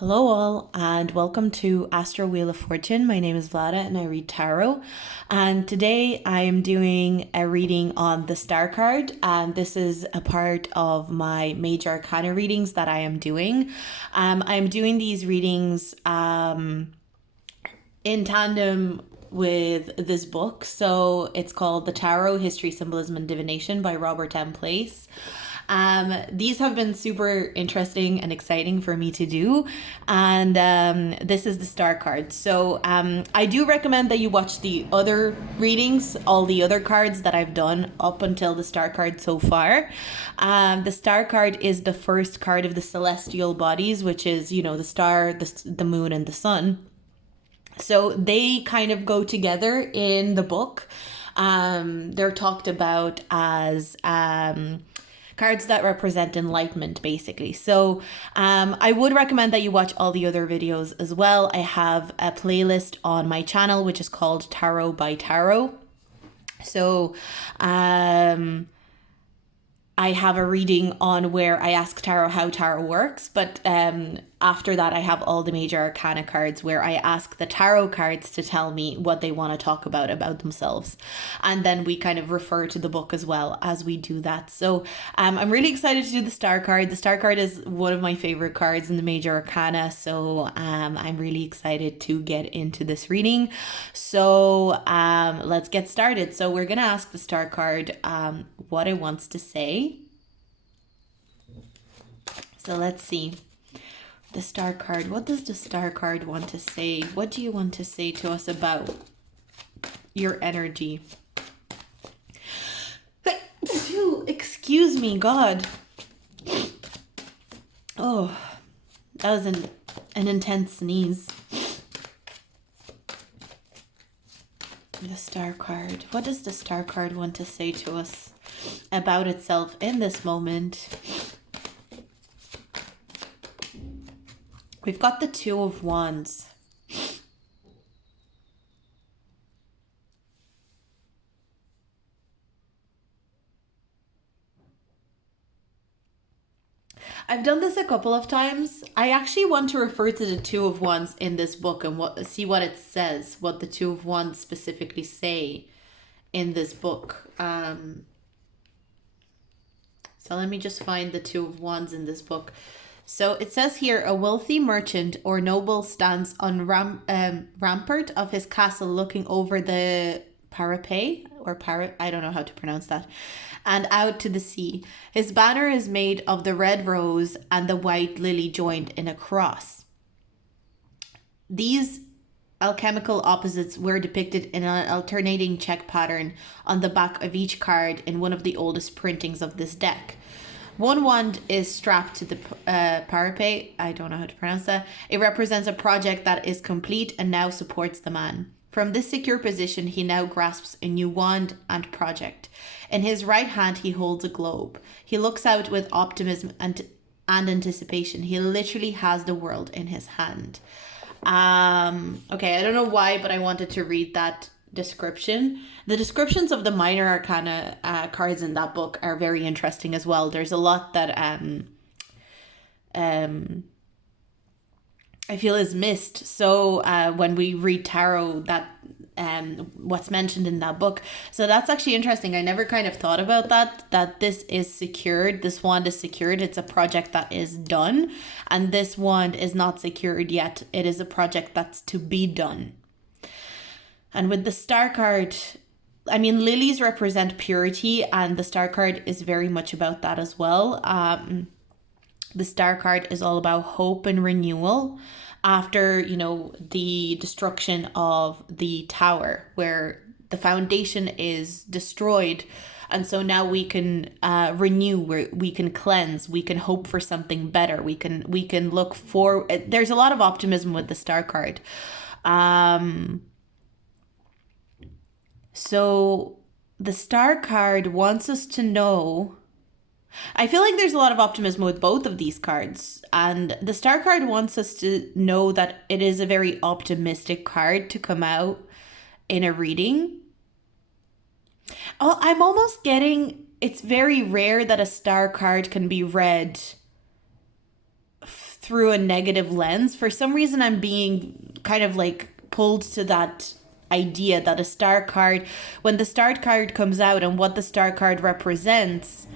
Hello, all, and welcome to Astro Wheel of Fortune. My name is Vlada and I read tarot. And today I am doing a reading on the star card. And this is a part of my major arcana readings that I am doing. I'm doing these readings in tandem with this book. So it's called The Tarot, History, Symbolism, and Divination by Robert M. Place. These have been super interesting and exciting for me to do. And this is the star card. So I do recommend that you watch the other readings, all the other cards that I've done up until the star card so far. The star card is the first card of the celestial bodies, which is, you know, the star, the moon, and the sun. So they kind of go together in the book. They're talked about as cards that represent enlightenment, basically. So I would recommend that you watch all the other videos as well. I have a playlist on my channel, which is called Tarot by Tarot. So I have a reading on where I ask tarot how tarot works, but after that I have all the major arcana cards where I ask the tarot cards to tell me what they want to talk about themselves. And then we kind of refer to the book as well as we do that. So I'm really excited to do the star card. The star card is one of my favorite cards in the major arcana, so I'm really excited to get into this reading. So let's get started. So we're going to ask the star card what it wants to say. So let's see. The star card. What does the star card want to say? What do you want to say to us about your energy? Excuse me, God. Oh, that was an intense sneeze. The star card. What does the star card want to say to us about itself in this moment? We've got the Two of Wands. I've done this a couple of times. I actually want to refer to the Two of Wands in this book and see what it says, what the Two of Wands specifically say in this book. So let me just find the Two of Wands in this book. So it says here, a wealthy merchant or noble stands on rampart of his castle looking over the parapet, I don't know how to pronounce that, and out to the sea. His banner is made of the red rose and the white lily joined in a cross. These alchemical opposites were depicted in an alternating check pattern on the back of each card in one of the oldest printings of this deck. One wand is strapped to the parapet. I don't know how to pronounce that. It represents a project that is complete and now supports the man. From this secure position, he now grasps a new wand and project. In his right hand, he holds a globe. He looks out with optimism and anticipation. He literally has the world in his hand. Okay, I don't know why, but I wanted to read that description. The descriptions of the minor arcana cards in that book are very interesting as well. There's a lot that I feel is missed. So when we read tarot, that what's mentioned in that book. So that's actually interesting. I never kind of thought about that this is secured. This wand is secured. It's a project that is done. And this wand is not secured yet. It is a project that's to be done. And with the star card, I mean, lilies represent purity, and the star card is very much about that as well. The star card is all about hope and renewal after, you know, the destruction of the tower, where the foundation is destroyed. And so now we can renew, we can cleanse, we can hope for something better. We can look for, there's a lot of optimism with the star card. So the star card wants us to know, I feel like there's a lot of optimism with both of these cards. And the star card wants us to know that it is a very optimistic card to come out in a reading. Oh, I'm almost getting, it's very rare that a star card can be read through a negative lens. For some reason, I'm being kind of like pulled to that idea that a star card, when the star card comes out and what the star card represents,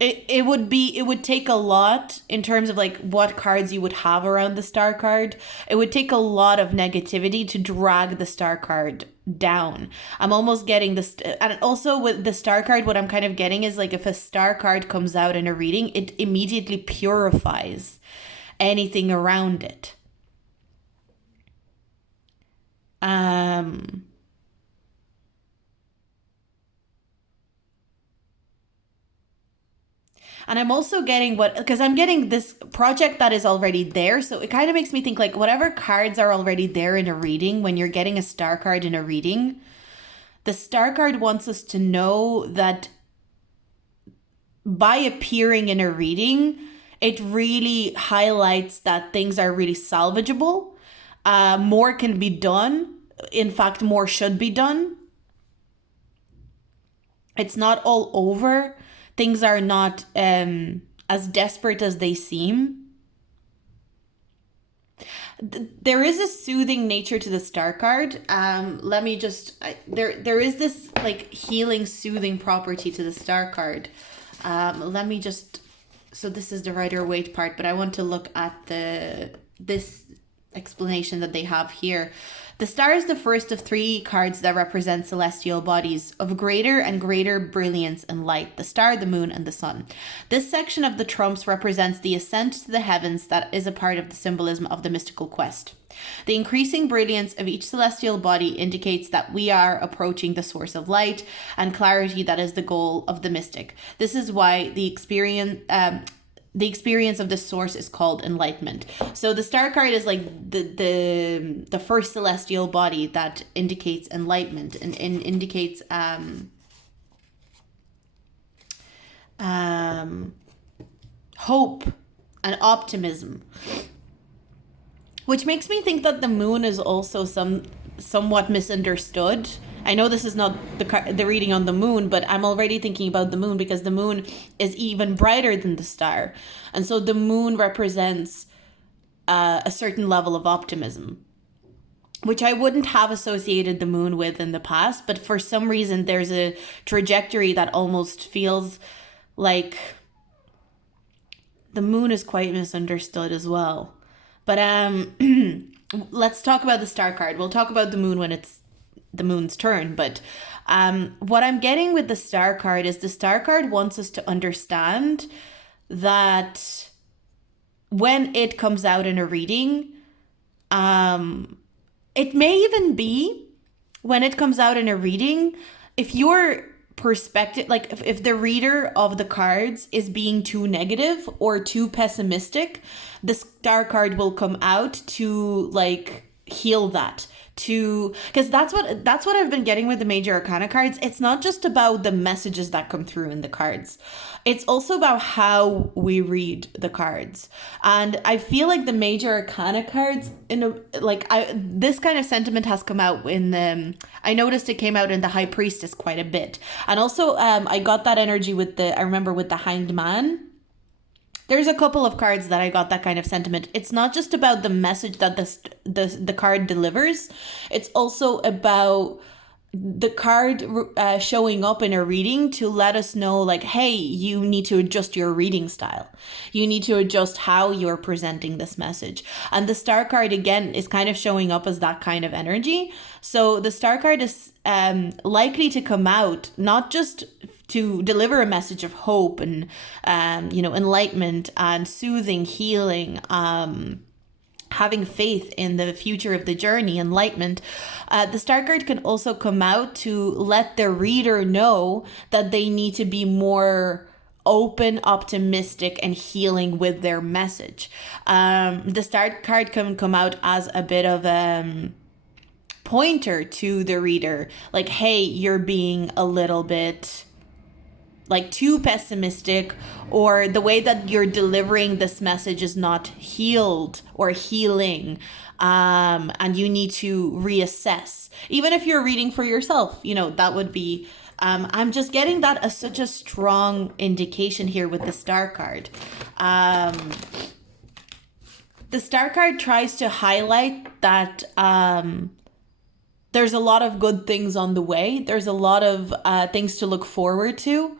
it would take a lot in terms of like what cards you would have around the star card. It would take a lot of negativity to drag the star card down. I'm almost getting this, and also with the star card, what I'm kind of getting is like if a star card comes out in a reading, it immediately purifies anything around it. And I'm also getting because I'm getting this project that is already there. So it kind of makes me think like whatever cards are already there in a reading, when you're getting a star card in a reading, the star card wants us to know that by appearing in a reading, it really highlights that things are really salvageable. More can be done. In fact, more should be done. It's not all over. Things are not as desperate as they seem. There is a soothing nature to the star card. Let me just there is this like healing, soothing property to the star card. Let me just, so this is the Rider-Waite part, but I want to look at this explanation that they have here. The star is the first of 3 cards that represent celestial bodies of greater and greater brilliance and light: the star, the moon, and the sun. This section of the trumps represents the ascent to the heavens that is a part of the symbolism of the mystical quest. The increasing brilliance of each celestial body indicates that we are approaching the source of light and clarity that is the goal of the mystic. This is why the experience of the source is called enlightenment. So the star card is like the first celestial body that indicates enlightenment and indicates hope and optimism, which makes me think that the moon is also somewhat misunderstood. I know this is not the reading on the moon, but I'm already thinking about the moon because the moon is even brighter than the star. And so the moon represents a certain level of optimism, which I wouldn't have associated the moon with in the past. But for some reason, there's a trajectory that almost feels like the moon is quite misunderstood as well. But let's talk about the star card. We'll talk about the moon when it's the moon's turn, but what I'm getting with the star card is the star card wants us to understand that when it comes out in a reading, it may even be when it comes out in a reading, if your perspective, like if the reader of the cards is being too negative or too pessimistic, the star card will come out to like heal that, because that's what I've been getting with the major arcana cards. It's not just about the messages that come through in the cards. It's also about how we read the cards. And I feel like the major arcana cards this kind of sentiment has come out in I noticed it came out in the High Priestess quite a bit. And also I got that energy with the Hanged Man. There's a couple of cards that I got that kind of sentiment. It's not just about the message that the card delivers. It's also about the card showing up in a reading to let us know like, hey, you need to adjust your reading style. You need to adjust how you're presenting this message. And the star card, again, is kind of showing up as that kind of energy. So the star card is likely to come out not just to deliver a message of hope and, enlightenment and soothing, healing, having faith in the future of the journey, enlightenment. The star card can also come out to let the reader know that they need to be more open, optimistic, and healing with their message. The star card can come out as a bit of a pointer to the reader, like, hey, you're being a little bit like too pessimistic, or the way that you're delivering this message is not healed or healing, and you need to reassess. Even if you're reading for yourself, that would be I'm just getting that as such a strong indication here with the star card. The star card tries to highlight that there's a lot of good things on the way. There's a lot of things to look forward to.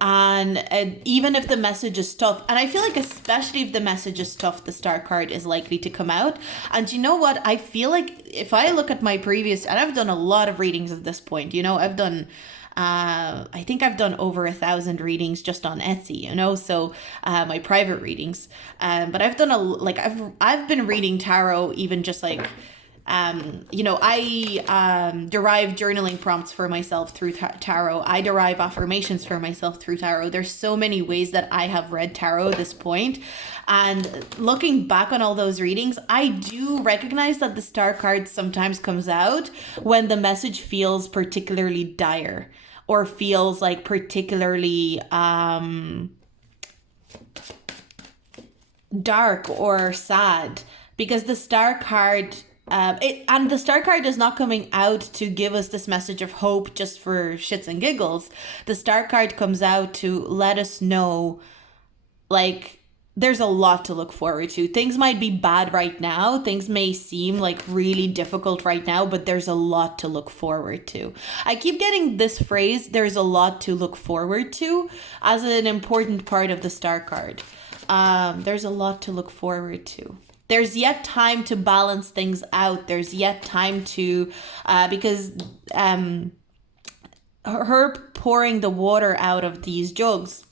And even if the message is tough, and I feel like especially if the message is tough, the star card is likely to come out. And you know what? I feel like if I look at my previous, and I've done a lot of readings at this point, I've done I think I've done over 1,000 readings just on Etsy, so my private readings. But I've done I've been reading tarot even just like I derive journaling prompts for myself through tarot. I derive affirmations for myself through tarot. There's so many ways that I have read tarot at this point. And looking back on all those readings, I do recognize that the star card sometimes comes out when the message feels particularly dire or feels like particularly dark or sad, because the star card and the star card is not coming out to give us this message of hope just for shits and giggles. The star card comes out to let us know, like, there's a lot to look forward to. Things might be bad right now. Things may seem like really difficult right now, but there's a lot to look forward to. I keep getting this phrase, there's a lot to look forward to, as an important part of the star card. There's a lot to look forward to. There's yet time to balance things out. There's yet time to, because her pouring the water out of these jugs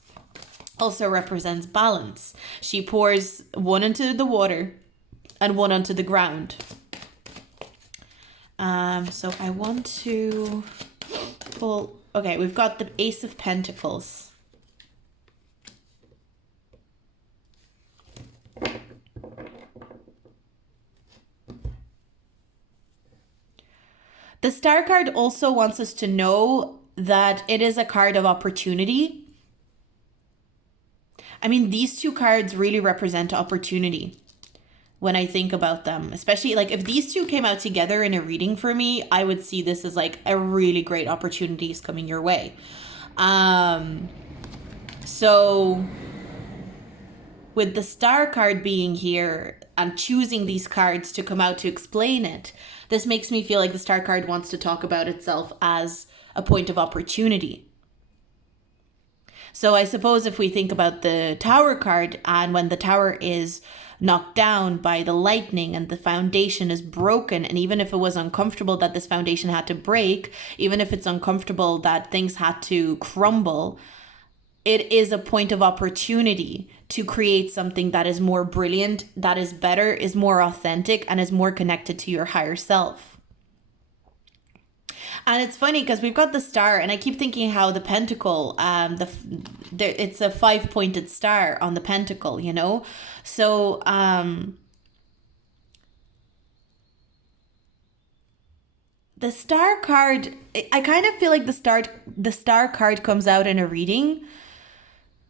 also represents balance. She pours one into the water and one onto the ground. So I want to pull, okay, we've got the Ace of Pentacles. The star card also wants us to know that it is a card of opportunity. I mean, these two cards really represent opportunity when I think about them. Especially, like, if these two came out together in a reading for me, I would see this as, like, a really great opportunity is coming your way. So with the star card being here and choosing these cards to come out to explain it, this makes me feel like the star card wants to talk about itself as a point of opportunity. So I suppose if we think about the Tower card, and when the tower is knocked down by the lightning and the foundation is broken, and even if it was uncomfortable that this foundation had to break, even if it's uncomfortable that things had to crumble, it is a point of opportunity to create something that is more brilliant, that is better, is more authentic, and is more connected to your higher self. And it's funny because we've got the star, and I keep thinking how the pentacle, it's a 5-pointed star on the pentacle, So the star card, I kind of feel like the star card comes out in a reading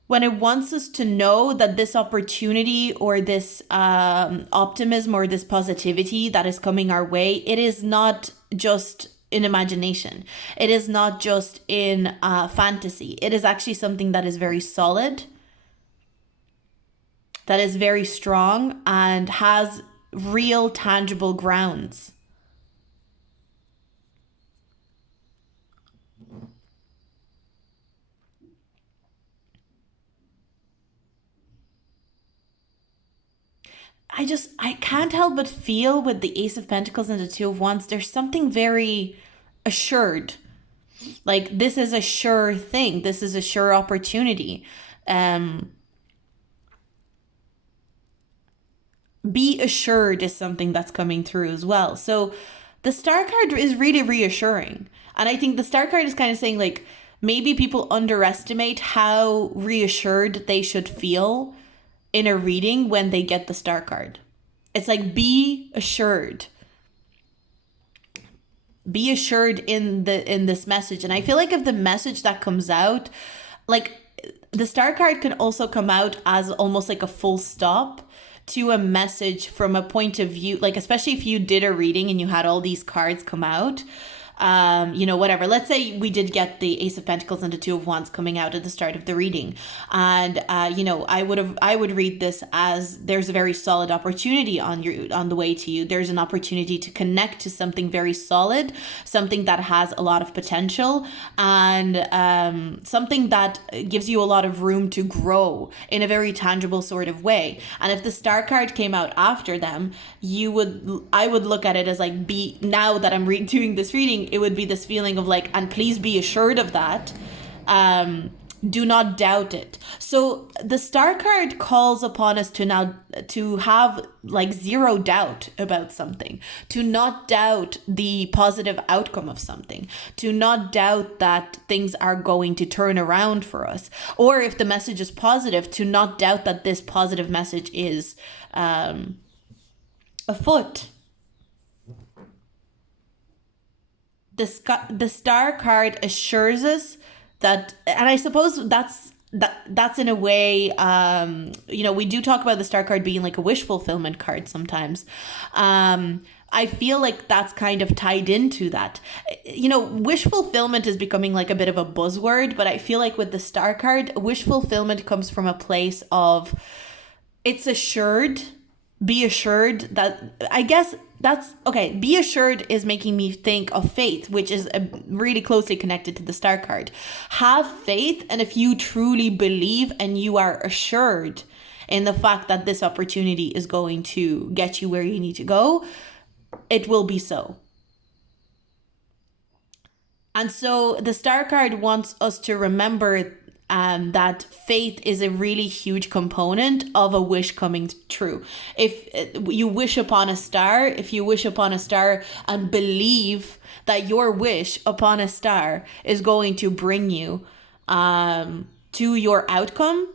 when it wants us to know that this opportunity or this optimism or this positivity that is coming our way, it is not just in imagination. It is not just in fantasy. It is actually something that is very solid, that is very strong, and has real tangible grounds. I can't help but feel with the Ace of Pentacles and the Two of Wands, there's something very assured. Like, this is a sure thing. This is a sure opportunity. Be assured is something that's coming through as well. So the star card is really reassuring. And I think the star card is kind of saying, like, maybe people underestimate how reassured they should feel in a reading when they get the star card. It's like, be assured. Be assured in this message. And I feel like if the message that comes out, like, the star card can also come out as almost like a full stop to a message from a point of view, like, especially if you did a reading and you had all these cards come out, Whatever. Let's say we did get the Ace of Pentacles and the Two of Wands coming out at the start of the reading, and I would read this as there's a very solid opportunity on the way to you. There's an opportunity to connect to something very solid, something that has a lot of potential, and something that gives you a lot of room to grow in a very tangible sort of way. And if the Star card came out after them, I would look at it as like, now that I'm doing this reading, it would be this feeling of like, and please be assured of that. Do not doubt it. So the Star card calls upon us to have like zero doubt about something, to not doubt the positive outcome of something, to not doubt that things are going to turn around for us. Or if the message is positive, to not doubt that this positive message is afoot. The Star card assures us that, and I suppose that's in a way, we do talk about the Star card being like a wish fulfillment card sometimes. I feel like that's kind of tied into that. Wish fulfillment is becoming like a bit of a buzzword, but I feel like with the Star card, wish fulfillment comes from a place of, it's assured. Be assured that, I guess that's okay. Be assured is making me think of faith, which is really closely connected to the Star card. Have faith, and if you truly believe and you are assured in the fact that this opportunity is going to get you where you need to go, it will be so. And so the Star card wants us to remember that faith is a really huge component of a wish coming true. If you wish upon a star, and believe that your wish upon a star is going to bring you to your outcome,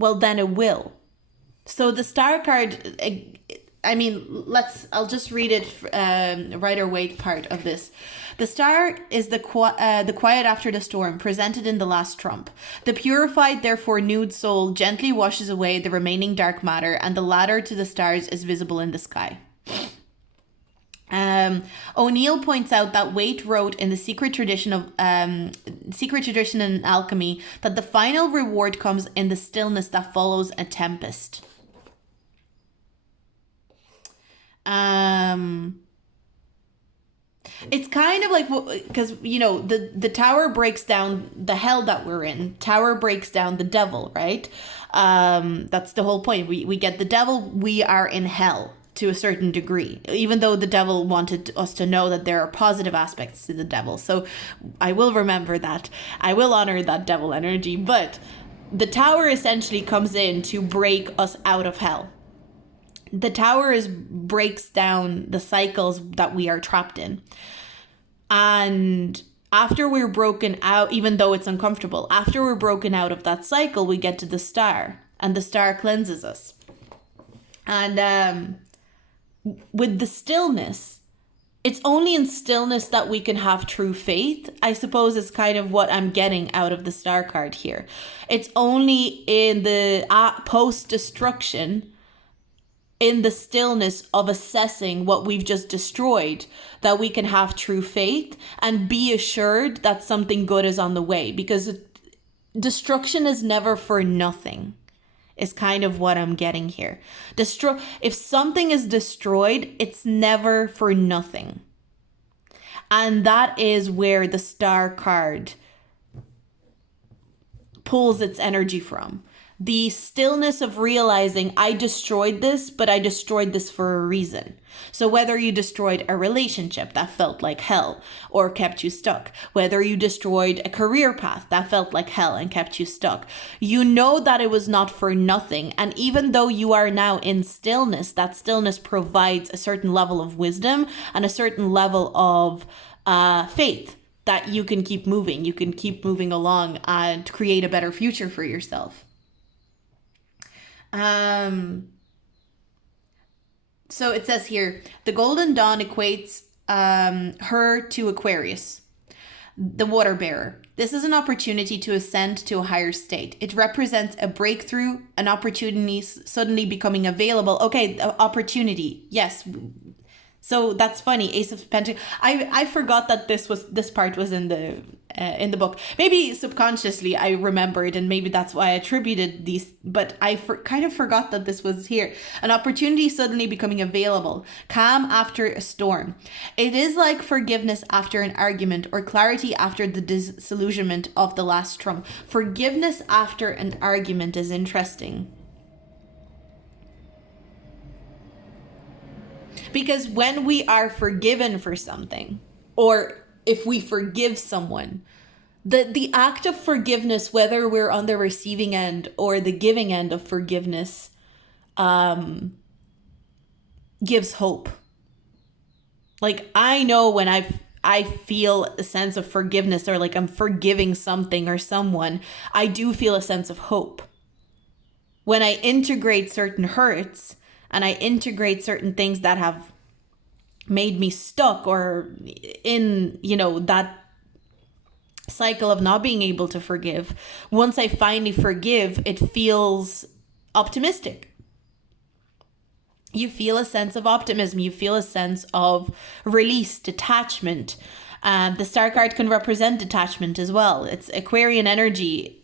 well, then it will. So the Star card, I'll just read it, Rider Waite part of this. The Star is the quiet after the storm, presented in the last trump. The purified, therefore nude soul gently washes away the remaining dark matter, and the ladder to the stars is visible in the sky. O'Neill points out that Waite wrote in the secret tradition in alchemy that the final reward comes in the stillness that follows a tempest. It's kind of like, because the tower breaks down the hell that we're in. Tower breaks down the devil, right? That's the whole point. We get the devil, we are in hell to a certain degree, even though the devil wanted us to know that there are positive aspects to the devil. So I will remember that. I will honor that devil energy, but the tower essentially comes in to break us out of hell. The tower breaks down the cycles that we are trapped in. And after we're broken out, even though it's uncomfortable, after we're broken out of that cycle, we get to the Star, and the Star cleanses us. And with the stillness, it's only in stillness that we can have true faith, I suppose, is kind of what I'm getting out of the Star card here. It's only in the post-destruction, in the stillness of assessing what we've just destroyed, that we can have true faith and be assured that something good is on the way, because destruction is never for nothing, is kind of what I'm getting here. If something is destroyed, it's never for nothing. And that is where the Star card pulls its energy from. The stillness of realizing I destroyed this, but I destroyed this for a reason. So whether you destroyed a relationship that felt like hell or kept you stuck, whether you destroyed a career path that felt like hell and kept you stuck, you know that it was not for nothing. And even though you are now in stillness, that stillness provides a certain level of wisdom and a certain level of faith that you can keep moving. You can keep moving along and create a better future for yourself. So it says here, the Golden Dawn equates her to Aquarius, the water bearer. This is an opportunity to ascend to a higher state. It represents a breakthrough, an opportunity suddenly becoming available. Okay, opportunity. Yes. So that's funny. Ace of Pentacles. I forgot that this part was in the book. Maybe subconsciously I remembered, and maybe that's why I attributed these. But I kind of forgot that this was here. An opportunity suddenly becoming available. Calm after a storm. It is like forgiveness after an argument, or clarity after the disillusionment of the last trump. Forgiveness after an argument is interesting. Because when we are forgiven for something, or if we forgive someone, the act of forgiveness, whether we're on the receiving end or the giving end of forgiveness, gives hope. Like, I know when I feel a sense of forgiveness, or like I'm forgiving something or someone, I do feel a sense of hope. When I integrate certain hurts, and I integrate certain things that have made me stuck, or in, that cycle of not being able to forgive, once I finally forgive, it feels optimistic. You feel a sense of optimism. You feel a sense of release, detachment. The star card can represent detachment as well. It's Aquarian energy.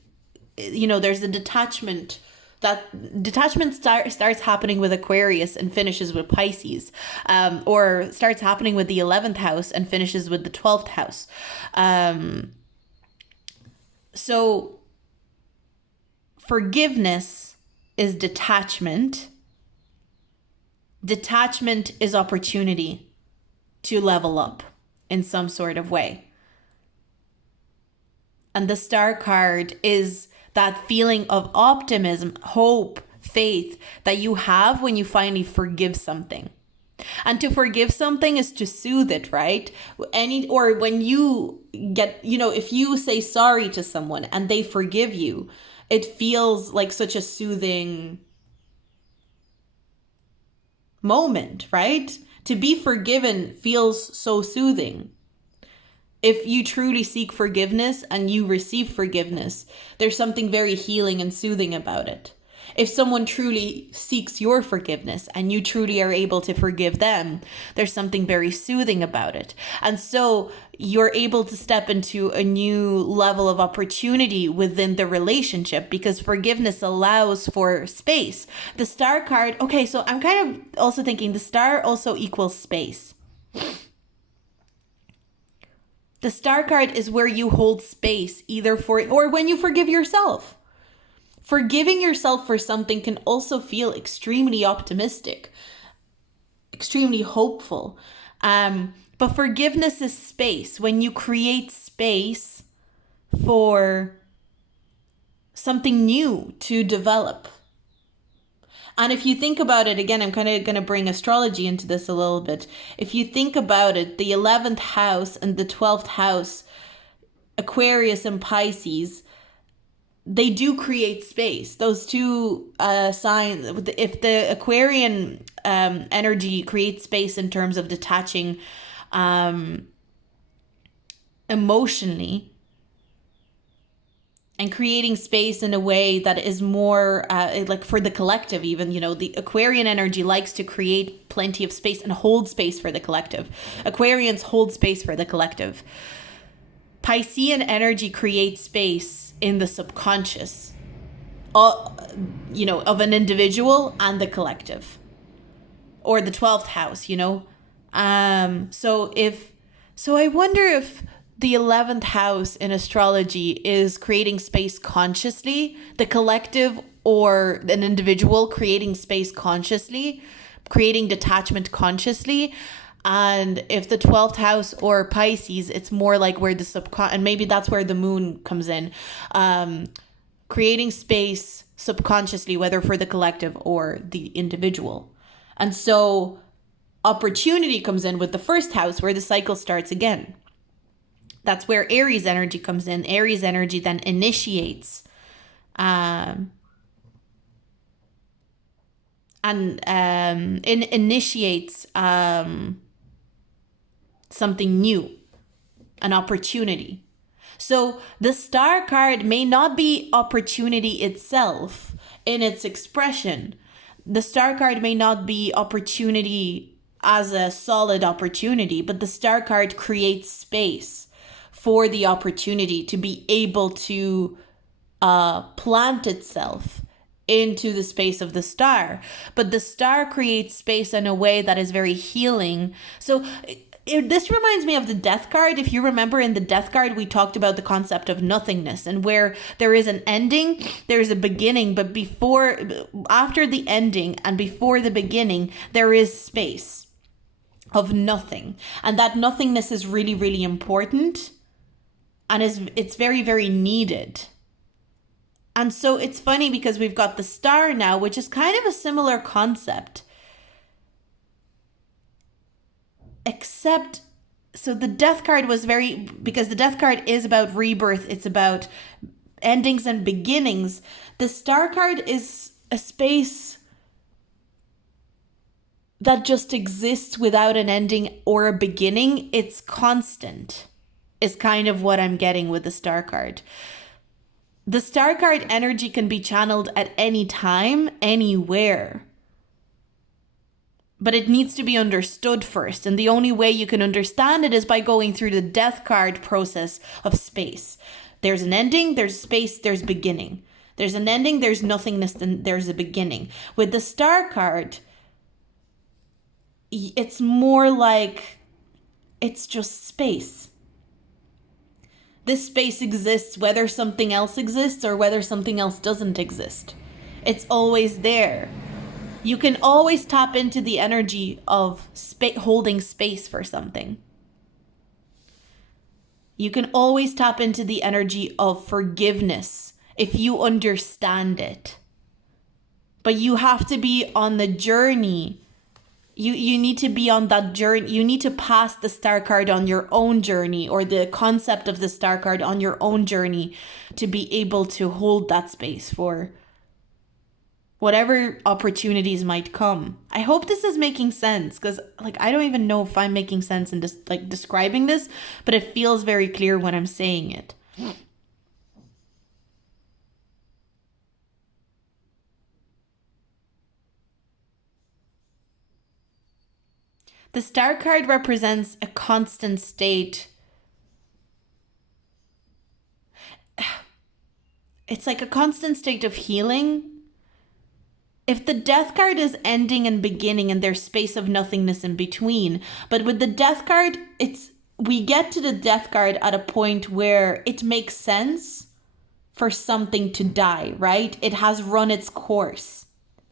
There's a detachment. That detachment starts happening with Aquarius and finishes with Pisces, or starts happening with the 11th house and finishes with the 12th house. So forgiveness is detachment. Detachment is opportunity to level up in some sort of way. And the star card is that feeling of optimism, hope, faith that you have when you finally forgive something. And to forgive something is to soothe it, right? Or when you get, if you say sorry to someone and they forgive you, it feels like such a soothing moment, right? To be forgiven feels so soothing. If you truly seek forgiveness and you receive forgiveness, there's something very healing and soothing about it. If someone truly seeks your forgiveness and you truly are able to forgive them, there's something very soothing about it. And so you're able to step into a new level of opportunity within the relationship, because forgiveness allows for space. The star card, okay, so I'm kind of also thinking the star also equals space. The star card is where you hold space, either for, or when you forgive yourself. Forgiving yourself for something can also feel extremely optimistic, extremely hopeful. But forgiveness is space. When you create space for something new to develop. And if you think about it, again, I'm kind of going to bring astrology into this a little bit. If you think about it, the 11th house and the 12th house, Aquarius and Pisces, they do create space. Those two signs, if the Aquarian energy creates space in terms of detaching emotionally, and creating space in a way that is more like for the collective, even, the Aquarian energy likes to create plenty of space and hold space for the collective. Aquarians hold space for the collective. Piscean energy creates space in the subconscious, of an individual and the collective, or the 12th house, So I wonder if the 11th house in astrology is creating space consciously, the collective or an individual creating space consciously, creating detachment consciously. And if the 12th house or Pisces, it's more like where the and maybe that's where the moon comes in, creating space subconsciously, whether for the collective or the individual. And so opportunity comes in with the first house, where the cycle starts again. That's where Aries energy comes in. Aries energy then initiates initiates something new, an opportunity. So the star card may not be opportunity itself in its expression. The star card may not be opportunity as a solid opportunity, but the star card creates space for the opportunity to be able to plant itself into the space of the star. But the star creates space in a way that is very healing. So this reminds me of the Death card. If you remember, in the Death card, we talked about the concept of nothingness, and where there is an ending, there's a beginning, but after the ending and before the beginning, there is space of nothing. And that nothingness is really, really important, and it's very, very needed. And so it's funny because we've got the star now, which is kind of a similar concept. Except, so the Death card was because the Death card is about rebirth, it's about endings and beginnings. The star card is a space that just exists without an ending or a beginning. It's constant, is kind of what I'm getting with the star card. The star card energy can be channeled at any time, anywhere. But it needs to be understood first. And the only way you can understand it is by going through the Death card process of space. There's an ending, there's space, there's beginning. There's an ending, there's nothingness, then there's a beginning. With the star card, it's more like it's just space. This space exists whether something else exists or whether something else doesn't exist. It's always there. You can always tap into the energy of holding space for something. You can always tap into the energy of forgiveness if you understand it. But you have to be on the journey. You need to be on that journey. You need to pass the star card on your own journey, or the concept of the star card on your own journey, to be able to hold that space for whatever opportunities might come. I hope this is making sense, because I don't even know if I'm making sense in describing this, but it feels very clear when I'm saying it. The star card represents a constant state. It's like a constant state of healing. If the Death card is ending and beginning and there's space of nothingness in between. But with the Death card, we get to the Death card at a point where it makes sense for something to die, right? It has run its course.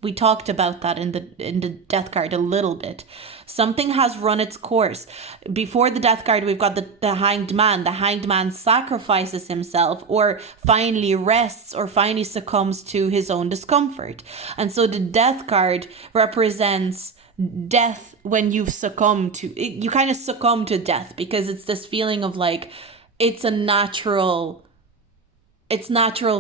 We talked about that in the Death card a little bit. Something has run its course. Before the Death card, we've got the Hanged Man. The Hanged Man sacrifices himself, or finally rests, or finally succumbs to his own discomfort. And so the Death card represents death when you've succumbed to... You kind of succumb to death, because it's this feeling of it's natural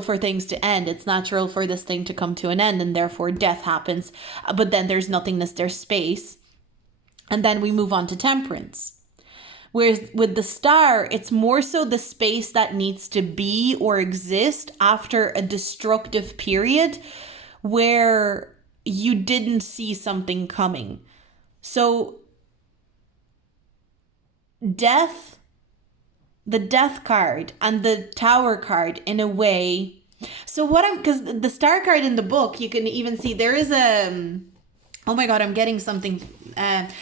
for things to end. It's natural for this thing to come to an end, and therefore death happens. But then there's nothingness, there's space. And then we move on to Temperance. Whereas with the star, it's more so the space that needs to be or exist after a destructive period where you didn't see something coming. So death, the Death card and the Tower card, in a way. So because the star card in the book, you can even see there is oh my God, I'm getting something.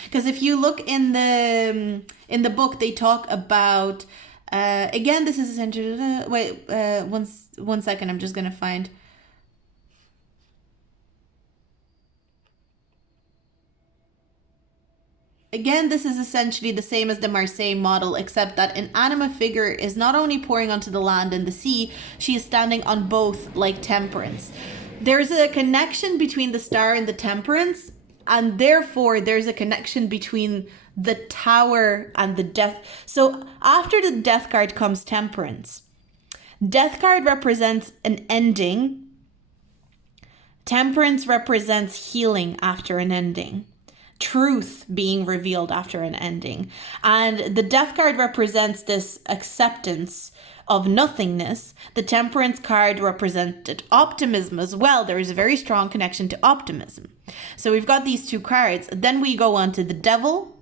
Because if you look in the book, they talk about, again, this is essentially, one second, I'm just going to find. Again, this is essentially the same as the Marseille model, except that an anima figure is not only pouring onto the land and the sea, she is standing on both, like Temperance. There's a connection between the star and the Temperance, and therefore there's a connection between the Tower and the Death. So after the Death card comes Temperance. Death card represents an ending. Temperance represents healing after an ending. Truth being revealed after an ending. And the Death card represents this acceptance of nothingness. The Temperance card represented optimism as well. There is a very strong connection to optimism. So we've got these two cards. Then we go on to the Devil.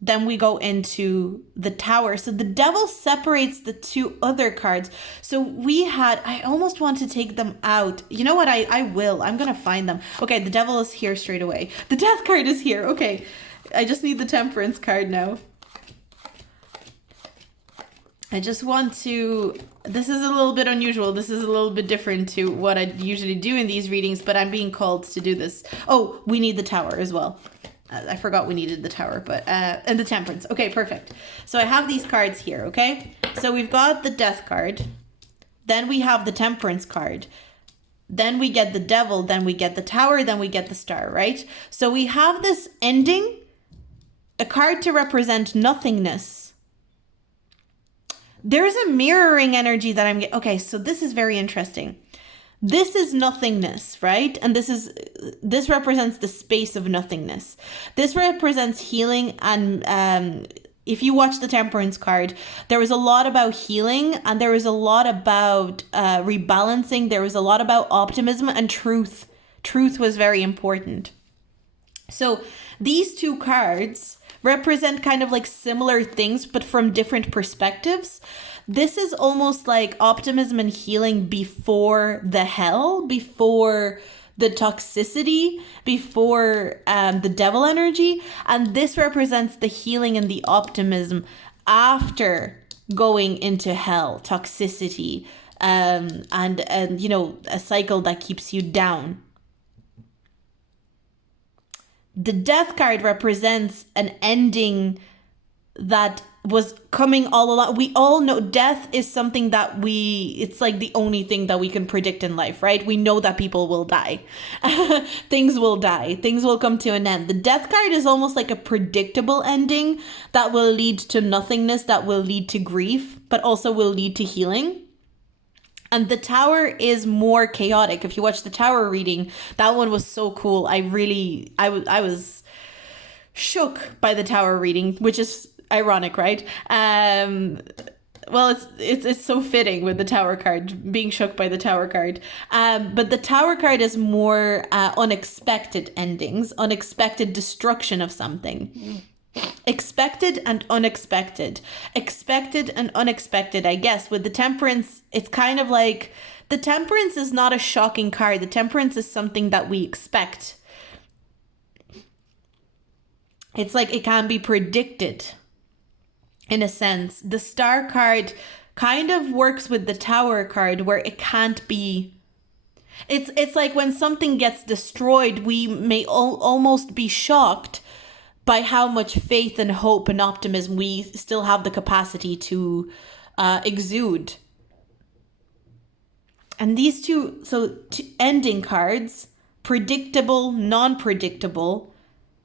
Then we go into the Tower. So the Devil separates the two other cards. So we had, I almost want to take them out. You know what? I will. I'm going to find them. Okay, the Devil is here straight away. The Death card is here. Okay, I just need the Temperance card now. I just want to, this is a little bit unusual. This is a little bit different to what I usually do in these readings, but I'm being called to do this. Oh, we need the Tower as well. I forgot we needed the Tower, but, and the Temperance. Okay, perfect. So I have these cards here, okay? So we've got the Death card. Then we have the Temperance card. Then we get the Devil. Then we get the Tower. Then we get the Star, right? So we have this ending, a card to represent nothingness. There's a mirroring energy that I'm getting. Okay, so this is very interesting. This is nothingness, right? And this represents the space of nothingness. This represents healing. And if you watch the Temperance card, there was a lot about healing, and there was a lot about rebalancing. There was a lot about optimism and truth. Truth was very important. So these two cards represent kind of like similar things, but from different perspectives. This is almost like optimism and healing before the hell, before the toxicity, before the Devil energy. And this represents the healing and the optimism after going into hell, toxicity, and you know, a cycle that keeps you down. The Death card represents an ending that was coming all along. We all know death is something that it's like the only thing that we can predict in life, right? We know that people will die. Things will die. Things will come to an end. The Death card is almost like a predictable ending that will lead to nothingness, that will lead to grief, but also will lead to healing. And the Tower is more chaotic. If you watch the Tower reading, that one was so cool. I was shook by the Tower reading, which is ironic, right? Well, it's so fitting with the Tower card, being shook by the Tower card. But the Tower card is more unexpected endings, unexpected destruction of something. Expected and unexpected. Expected and unexpected, I guess. With the Temperance, it's kind of like, the Temperance is not a shocking card. The Temperance is something that we expect. It's like it can be predicted, in a sense. The Star card kind of works with the Tower card, where it can't be. It's like when something gets destroyed, we may almost be shocked by how much faith and hope and optimism we still have the capacity to exude. And these two ending cards, predictable, non-predictable,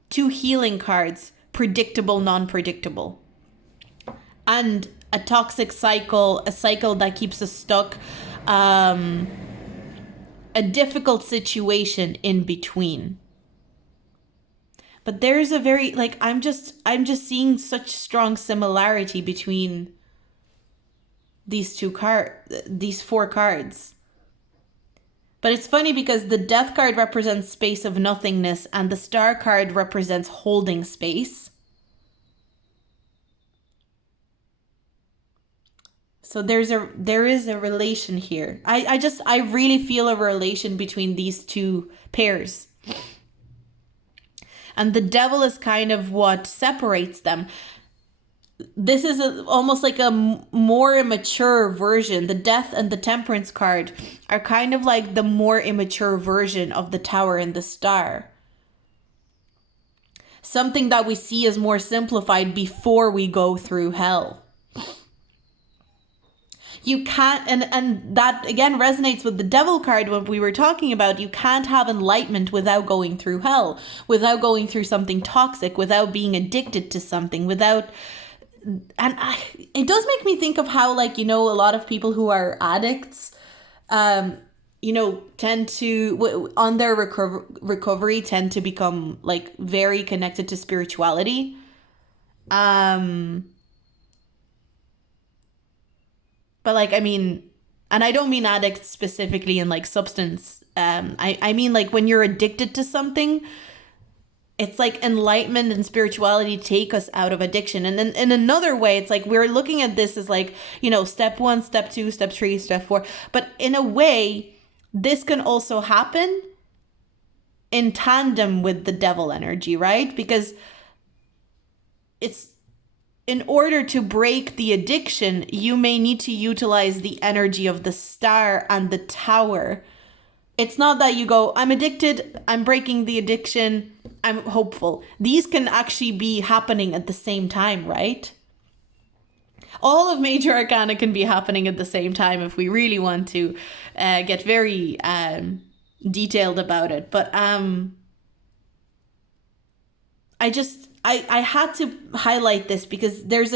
two healing cards, predictable, non-predictable. And a toxic cycle, a cycle that keeps us stuck, a difficult situation in between. But there's a very, like, I'm just seeing such strong similarity between these four cards. But it's funny because the Death card represents space of nothingness, and the Star card represents holding space. So there is a relation here. I really feel a relation between these two pairs. And the Devil is kind of what separates them. This is almost like a more immature version. The Death and the Temperance card are kind of like the more immature version of the Tower and the Star. Something that we see as more simplified before we go through hell. You can't, and that again resonates with the Devil card when we were talking about, you can't have enlightenment without going through hell, without going through something toxic, without being addicted to something, without, it does make me think of how, like, you know, a lot of people who are addicts, you know, tend to, on their recovery, tend to become like very connected to spirituality. But like, I mean, and I don't mean addict specifically in like substance. I mean like when you're addicted to something, it's like enlightenment and spirituality take us out of addiction. And then in another way, it's like we're looking at this as like, you know, step 1, step 2, step 3, step 4. But in a way, this can also happen in tandem with the devil energy, right? Because it's in order to break the addiction, you may need to utilize the energy of the star and the tower. It's not that you go, I'm addicted, I'm breaking the addiction, I'm hopeful. These can actually be happening at the same time, right? All of major arcana can be happening at the same time if we really want to get very detailed about it. But I had to highlight this because there's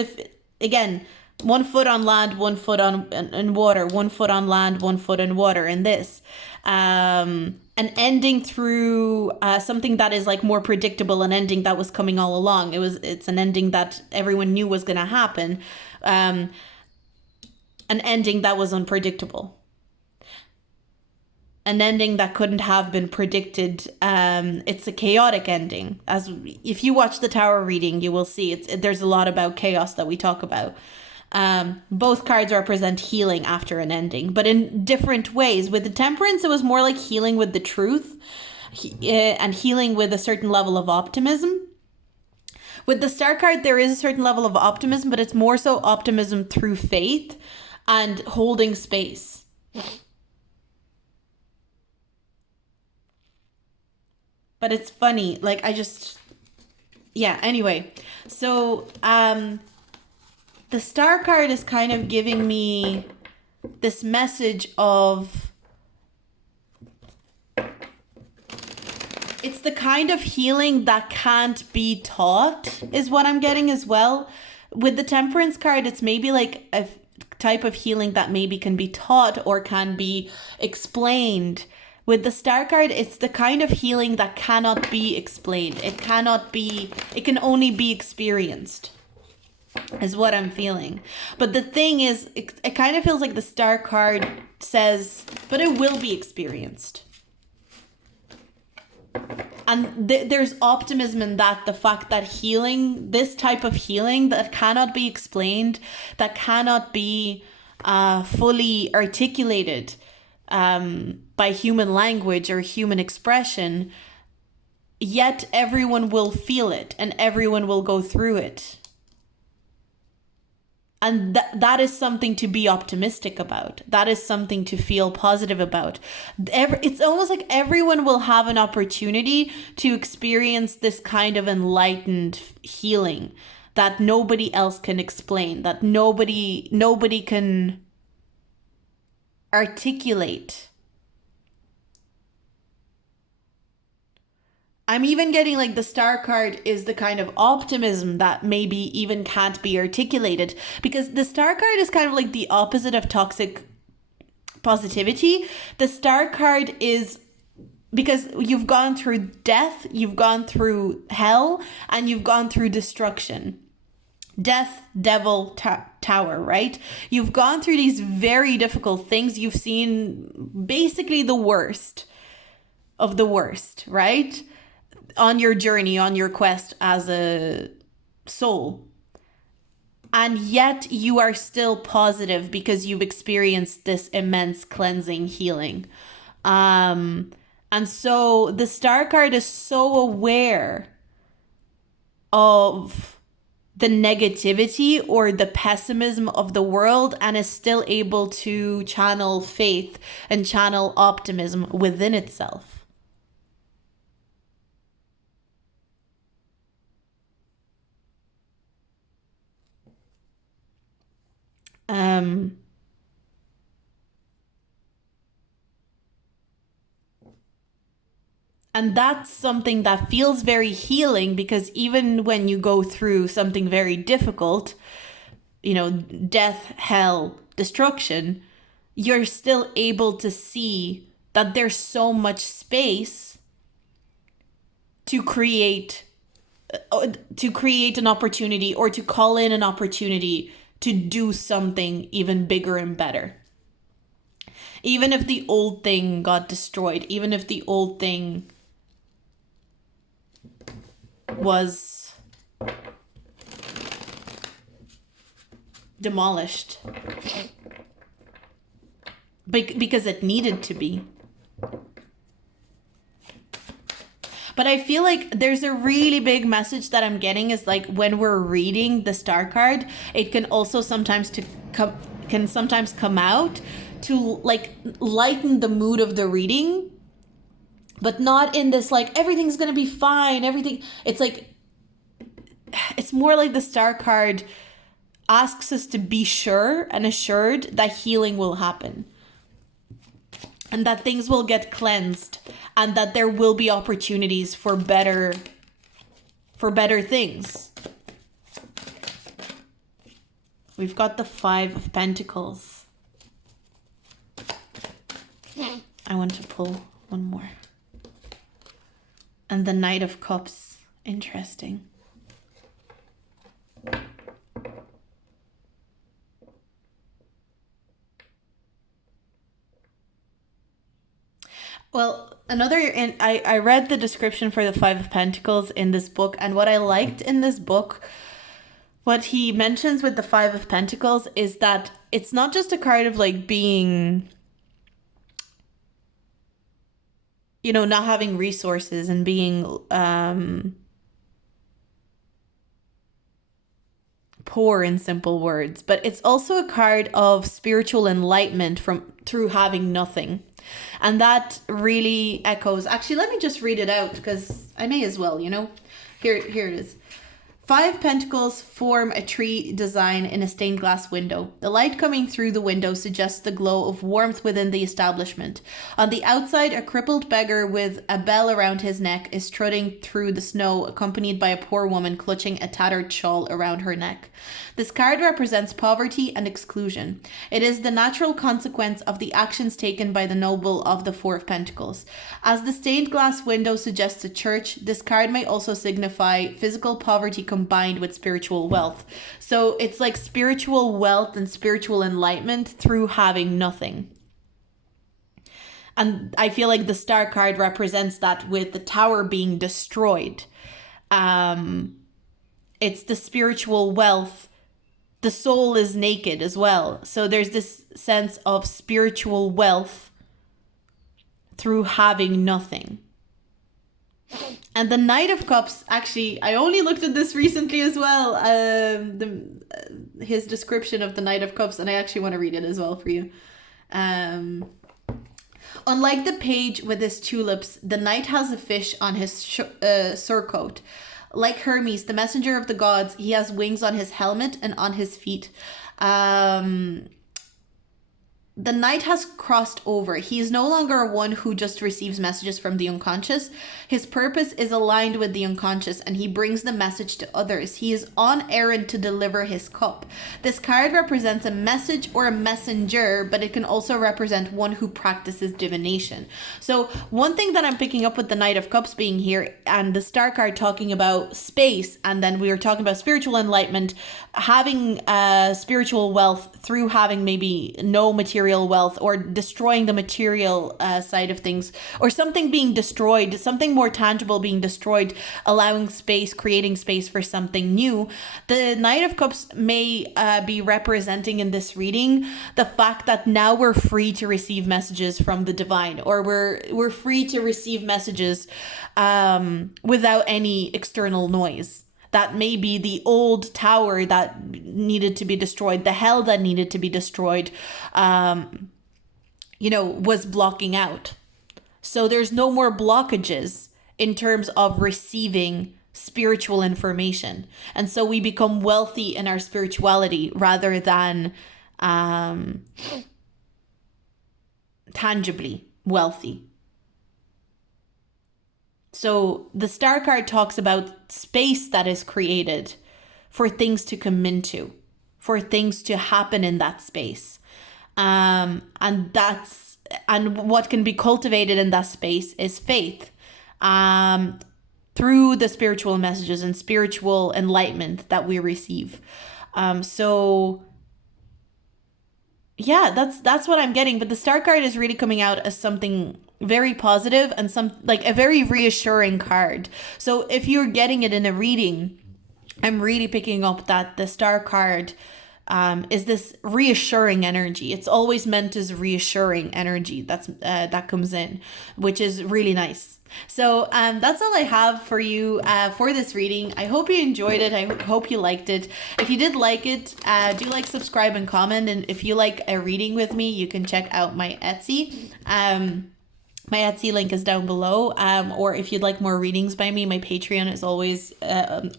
again, 1 foot on land, 1 foot on in water, 1 foot on land, 1 foot in water in this. An ending through something that is like more predictable, an ending that was coming all along. It's an ending that everyone knew was gonna happen. An ending that was unpredictable. An ending that couldn't have been predicted. It's a chaotic ending. As if you watch the Tower reading, you will see there's a lot about chaos that we talk about. Both cards represent healing after an ending, but in different ways. With the Temperance, it was more like healing with the truth and healing with a certain level of optimism. With the Star card, there is a certain level of optimism, but it's more so optimism through faith and holding space. But it's funny, like anyway. So, the Star card is kind of giving me this message of, it's the kind of healing that can't be taught, is what I'm getting as well. With the Temperance card, it's maybe like a type of healing that maybe can be taught or can be explained. With the Star card, it's the kind of healing that cannot be explained. It can only be experienced, is what I'm feeling. But the thing is, it kind of feels like the Star card says, but it will be experienced. And there's optimism in that, the fact that healing, this type of healing that cannot be explained, that cannot be fully articulated by human language or human expression, yet everyone will feel it and everyone will go through it. And that is something to be optimistic about. That is something to feel positive about. It's almost like everyone will have an opportunity to experience this kind of enlightened healing that nobody else can explain, that nobody can articulate. I'm even getting like the Star card is the kind of optimism that maybe even can't be articulated, because the Star card is kind of like the opposite of toxic positivity. The Star card is, because you've gone through death, you've gone through hell, and you've gone through destruction. Death, devil, tower, right? You've gone through these very difficult things. You've seen basically the worst of the worst, right? On your journey, on your quest as a soul. And yet you are still positive because you've experienced this immense cleansing healing. And so the Star card is so aware of the negativity or the pessimism of the world, and is still able to channel faith and channel optimism within itself. And that's something that feels very healing, because even when you go through something very difficult, death, hell, destruction, you're still able to see that there's so much space to create an opportunity, or to call in an opportunity to do something even bigger and better. Even if the old thing got destroyed, even if the old thing was demolished because it needed to be. But I feel like there's a really big message that I'm getting is like when we're reading the star card, it can also sometimes come out to like lighten the mood of the reading, but not in this like everything's gonna be fine, everything. It's like, it's more like the star card asks us to be sure and assured that healing will happen. And that things will get cleansed, and that there will be opportunities for better things. We've got the 5 of Pentacles. I want to pull one more. And the Knight of Cups. Interesting. Well, I read the description for the 5 of Pentacles in this book, and what I liked in this book, what he mentions with the 5 of Pentacles is that it's not just a card of like being, not having resources and being poor, in simple words, but it's also a card of spiritual enlightenment through having nothing. And that really echoes. Actually, let me just read it out because I may as well, Here it is. 5 pentacles form a tree design in a stained glass window. The light coming through the window suggests the glow of warmth within the establishment. On the outside, a crippled beggar with a bell around his neck is trotting through the snow, accompanied by a poor woman clutching a tattered shawl around her neck. This card represents poverty and exclusion. It is the natural consequence of the actions taken by the noble of the 4 of Pentacles. As the stained glass window suggests a church, this card may also signify physical poverty combined with spiritual wealth. So it's like spiritual wealth and spiritual enlightenment through having nothing. And I feel like the star card represents that with the tower being destroyed. It's the spiritual wealth. The soul is naked as well. So there's this sense of spiritual wealth through having nothing. And the Knight of Cups, actually, I only looked at this recently as well. His description of the Knight of Cups, and I actually want to read it as well for you. Unlike the page with his tulips, the knight has a fish on his surcoat. Like Hermes, the messenger of the gods, he has wings on his helmet and on his feet. The knight has crossed over. He is no longer one who just receives messages from the unconscious. His purpose is aligned with the unconscious, and he brings the message to others. He is on errand to deliver his cup. This card represents a message or a messenger, but it can also represent one who practices divination. So one thing that I'm picking up with the Knight of Cups being here, and the star card talking about space, and then we were talking about spiritual enlightenment, having spiritual wealth through having maybe no material wealth, or destroying the material side of things, or something being destroyed, something more tangible being destroyed, allowing space, creating space for something new. The Knight of Cups may be representing in this reading the fact that now we're free to receive messages from the divine, or we're free to receive messages without any external noise. That may be the old tower that needed to be destroyed, the hell that needed to be destroyed, was blocking out. So there's no more blockages in terms of receiving spiritual information. And so we become wealthy in our spirituality rather than tangibly wealthy. So the star card talks about space that is created for things to come into, for things to happen in that space. And what can be cultivated in that space is faith, through the spiritual messages and spiritual enlightenment that we receive. So Yeah, that's what I'm getting. But the star card is really coming out as something very positive and some like a very reassuring card. So if you're getting it in a reading, I'm really picking up that the star card is this reassuring energy. It's always meant as reassuring energy that comes in, which is really nice. So that's all I have for you for this reading. I hope you enjoyed it. I hope you liked it. If you did like it, do like, subscribe, and comment. And if you like a reading with me, you can check out my Etsy. My Etsy link is down below. Or if you'd like more readings by me, my Patreon is always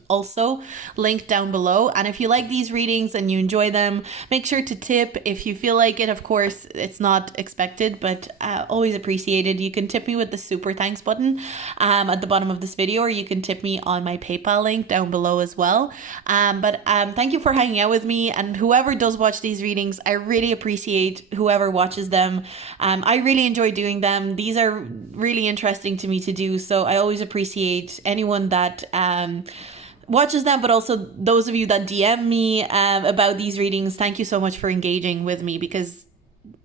also linked down below. And if you like these readings and you enjoy them, make sure to tip if you feel like it. Of course, it's not expected, but always appreciated. You can tip me with the super thanks button at the bottom of this video, or you can tip me on my PayPal link down below as well. But thank you for hanging out with me. And whoever does watch these readings, I really appreciate whoever watches them. I really enjoy doing them. These are really interesting to me to do, so I always appreciate anyone that watches them, but also those of you that DM me about these readings. Thank you so much for engaging with me, because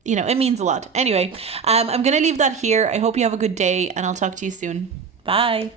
it means a lot. Anyway, I'm gonna leave that here. I hope you have a good day, and I'll talk to you soon. Bye.